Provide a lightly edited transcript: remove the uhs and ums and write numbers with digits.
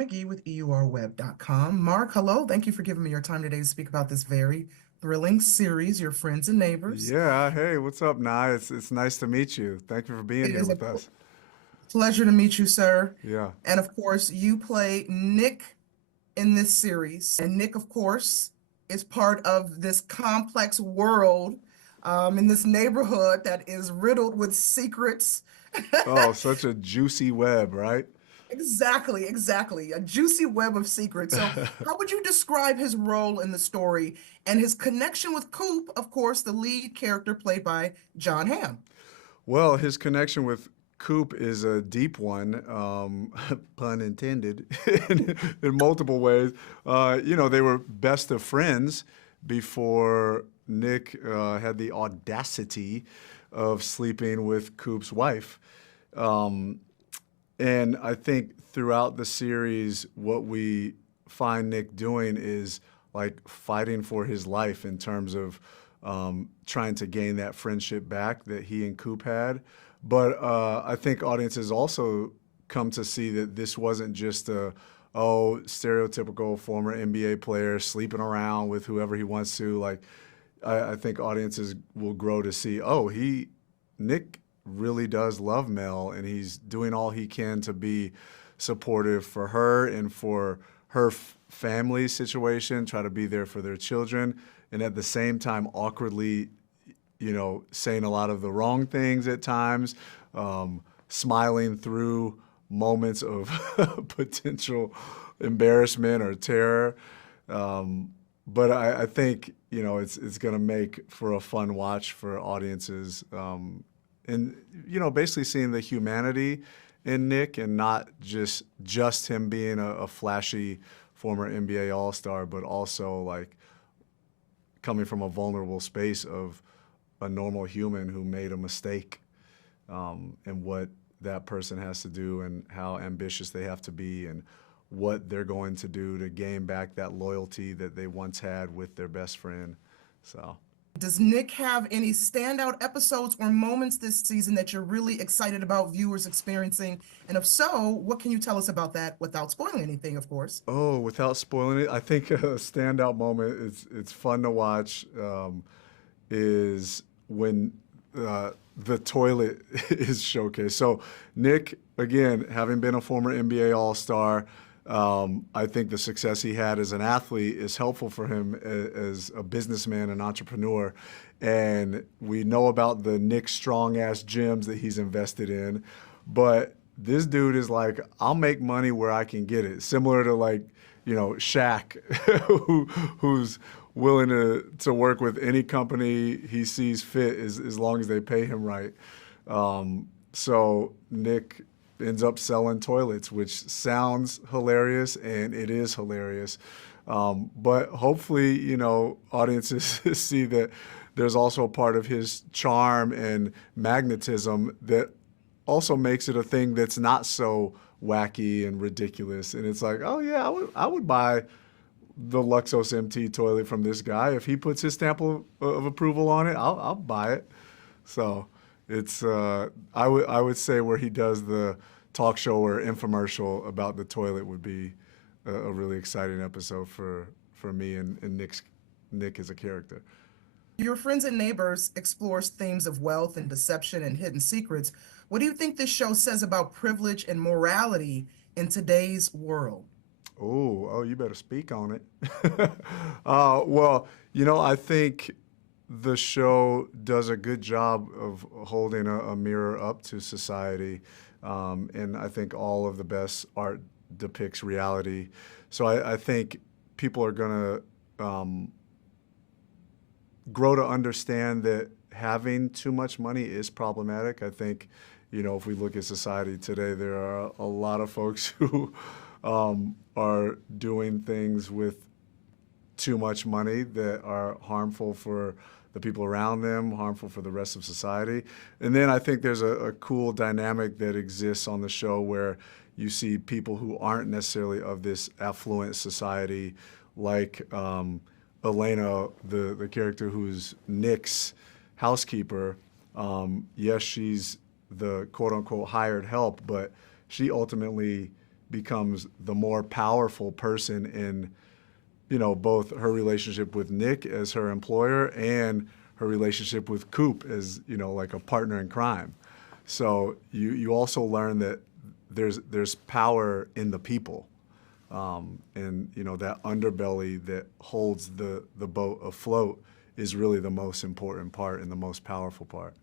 McGee with EURweb.com. Mark, hello. Thank you for giving me your time today to speak about this very thrilling series, Your Friends and Neighbors. Yeah, hey, what's up, Nye? It's nice to meet you. Thank you for being It here is a with us. pleasure to meet you, sir. Yeah. And of course, you play Nick in this series. And Nick, of course, is part of this complex world in this neighborhood that is riddled with secrets. Oh, such a juicy web, right? Exactly, exactly. A juicy web of secrets. So, how would you describe his role in the story and his connection with Coop, of course, the lead character played by Jon Hamm? Well, his connection with Coop is a deep one, pun intended, in multiple ways. They were best of friends before Nick had the audacity of sleeping with Coop's wife. Um, And I think throughout the series, what we find Nick doing is like fighting for his life in terms of trying to gain that friendship back that he and Coop had. But I think audiences also come to see that this wasn't just stereotypical former NBA player sleeping around with whoever he wants to. Like, I think audiences will grow to see, Nick really does love Mel, and he's doing all he can to be supportive for her and for her family situation, try to be there for their children, and at the same time awkwardly, saying a lot of the wrong things at times, smiling through moments of potential embarrassment or terror. But I think it's going to make for a fun watch for audiences, and basically seeing the humanity in Nick and not just him being a flashy former NBA All-Star, but also like coming from a vulnerable space of a normal human who made a mistake, and what that person has to do and how ambitious they have to be and what they're going to do to gain back that loyalty that they once had with their best friend. So. Does Nick have any standout episodes or moments this season that you're really excited about viewers experiencing? And if so, what can you tell us about that without spoiling anything, of course? Oh, without spoiling it, I think a standout moment, it's fun to watch, is when the toilet is showcased. So Nick, again, having been a former NBA All-Star, I think the success he had as an athlete is helpful for him as a businessman and entrepreneur. And we know about the Nick strong-ass gyms that he's invested in, but this dude is like, I'll make money where I can get it. Similar to like, Shaq, who's willing to work with any company he sees fit as long as they pay him right. So Nick ends up selling toilets, which sounds hilarious, and it is hilarious. But hopefully, audiences see that there's also a part of his charm and magnetism that also makes it a thing that's not so wacky and ridiculous. And it's like, oh yeah, I would buy the Luxos MT toilet from this guy. If he puts his stamp of approval on it, I'll buy it. So it's I would say where he does the talk show or infomercial about the toilet would be a really exciting episode for me and Nick as a character. Your Friends and Neighbors explores themes of wealth and deception and hidden secrets. What do you think this show says about privilege and morality in today's world? Oh, you better speak on it. Well, I think the show does a good job of holding a mirror up to society, and I think all of the best art depicts reality. So I think people are going to grow to understand that having too much money is problematic. I think, if we look at society today, there are a lot of folks who are doing things with too much money that are harmful for the people around them, harmful for the rest of society. And then I think there's a cool dynamic that exists on the show where you see people who aren't necessarily of this affluent society, like Elena, the character who's Nick's housekeeper. Yes, she's the quote unquote hired help, but she ultimately becomes the more powerful person in, you know, both her relationship with Nick as her employer and her relationship with Coop as, you know, like a partner in crime. So you also learn that there's power in the people, and you know that underbelly that holds the boat afloat is really the most important part and the most powerful part.